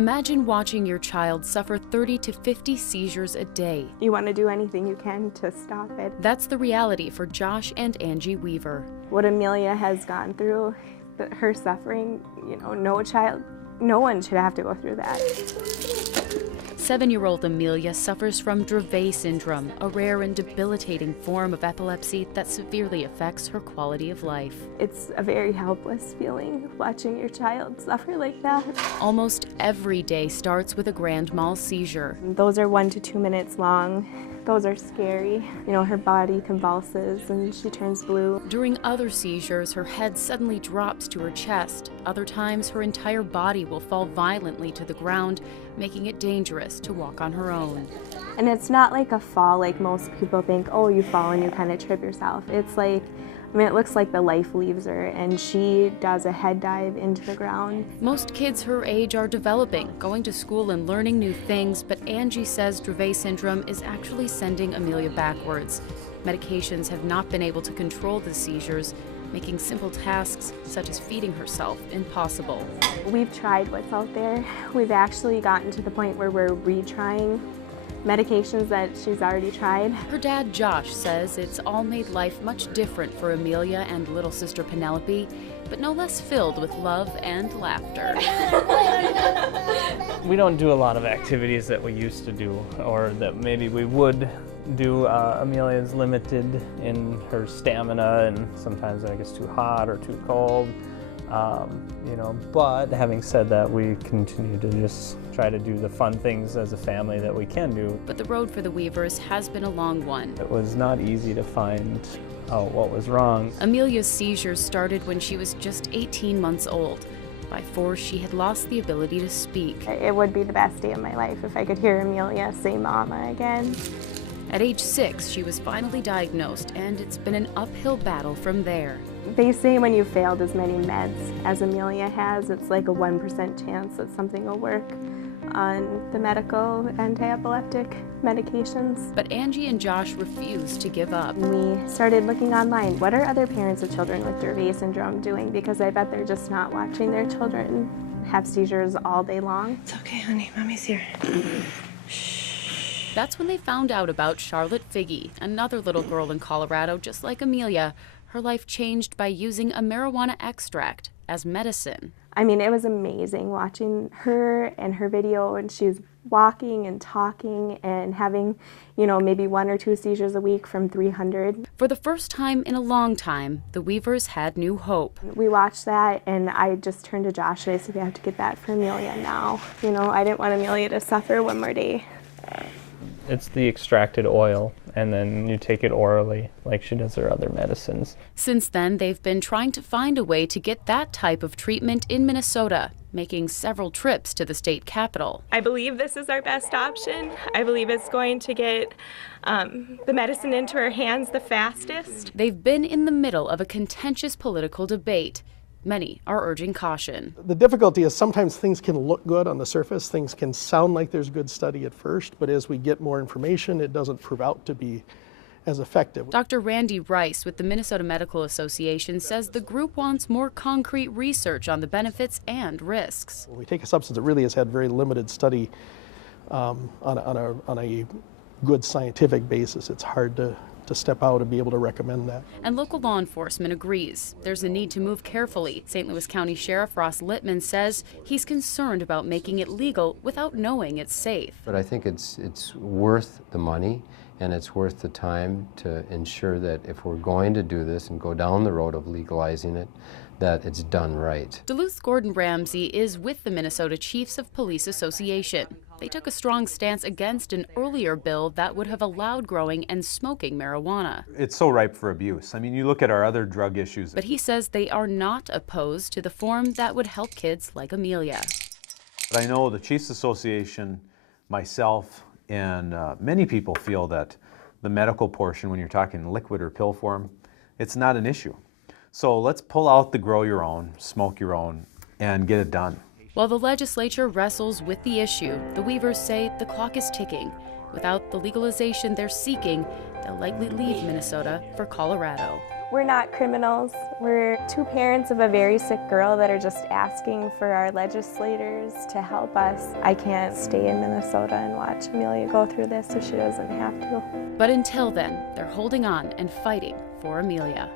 Imagine watching your child suffer 30 to 50 seizures a day. You want to do anything you can to stop it. That's the reality for Josh and Angie Weaver. What Amelia has gone through, her suffering, no one should have to go through that. 7-year-old Amelia suffers from Dravet syndrome, a rare and debilitating form of epilepsy that severely affects her quality of life. It's a very helpless feeling watching your child suffer like that. Almost every day starts with a grand mal seizure. Those are 1 to 2 minutes long. Those are scary. Her body convulses and she turns blue. During other seizures, her head suddenly drops to her chest. Other times, her entire body will fall violently to the ground, making it dangerous to walk on her own. And it's not like a fall like most people think, oh, you fall and you kind of trip yourself. It's like, it looks like the life leaves her, and she does a head dive into the ground. Most kids her age are developing, going to school and learning new things, but Angie says Dravet syndrome is actually sending Amelia backwards. Medications have not been able to control the seizures, making simple tasks such as feeding herself impossible. We've tried what's out there. We've actually gotten to the point where we're retrying medications that she's already tried. Her dad, Josh, says it's all made life much different for Amelia and little sister Penelope, but no less filled with love and laughter. We don't do a lot of activities that we used to do, or that maybe we would do. Amelia's limited in her stamina, and sometimes it gets too hot or too cold. But having said that, we continue to just try to do the fun things as a family that we can do. But the road for the Weavers has been a long one. It was not easy to find out what was wrong. Amelia's seizures started when she was just 18 months old. By 4, she had lost the ability to speak. It would be the best day of my life if I could hear Amelia say mama again. At age 6, she was finally diagnosed, and it's been an uphill battle from there. They say when you failed as many meds as Amelia has, it's like a 1% chance that something will work on the medical anti-epileptic medications. But Angie and Josh refused to give up. We started looking online. What are other parents of children with Dravet syndrome doing? Because I bet they're just not watching their children have seizures all day long. It's okay, honey. Mommy's here. That's when they found out about Charlotte Figge, another little girl in Colorado just like Amelia. Her life changed by using a marijuana extract as medicine. It was amazing watching her and her video, and she's walking and talking and having, maybe 1 or 2 seizures a week from 300. For the first time in a long time, the Weavers had new hope. We watched that, and I just turned to Josh and I said, we have to get that for Amelia now. I didn't want Amelia to suffer one more day. It's the extracted oil, and then you take it orally like she does her other medicines. Since then, they've been trying to find a way to get that type of treatment in Minnesota, making several trips to the state capital. I believe this is our best option. I believe it's going to get the medicine into her hands the fastest. They've been in the middle of a contentious political debate. Many are urging caution. The difficulty is sometimes things can look good on the surface. Things can sound like there's good study at first, but as we get more information, it doesn't prove out to be as effective. Dr. Randy Rice with the Minnesota Medical Association says the group wants more concrete research on the benefits and risks. When we take a substance that really has had very limited study on a good scientific basis, it's hard to step out and be able to recommend that. And local law enforcement agrees. There's a need to move carefully. St. Louis County Sheriff Ross Littman says he's concerned about making it legal without knowing it's safe. But I think it's worth the money, and it's worth the time to ensure that if we're going to do this and go down the road of legalizing it, that it's done right. Duluth's Gordon Ramsey is with the Minnesota Chiefs of Police Association. They took a strong stance against an earlier bill that would have allowed growing and smoking marijuana. It's so ripe for abuse. You look at our other drug issues. But he says they are not opposed to the form that would help kids like Amelia. But I know the Chiefs Association, myself, and many people feel that the medical portion, when you're talking liquid or pill form, it's not an issue. So let's pull out the grow your own, smoke your own, and get it done. While the legislature wrestles with the issue, the Weavers say the clock is ticking. Without the legalization they're seeking, they'll likely leave Minnesota for Colorado. We're not criminals. We're two parents of a very sick girl that are just asking for our legislators to help us. I can't stay in Minnesota and watch Amelia go through this if she doesn't have to. But until then, they're holding on and fighting for Amelia.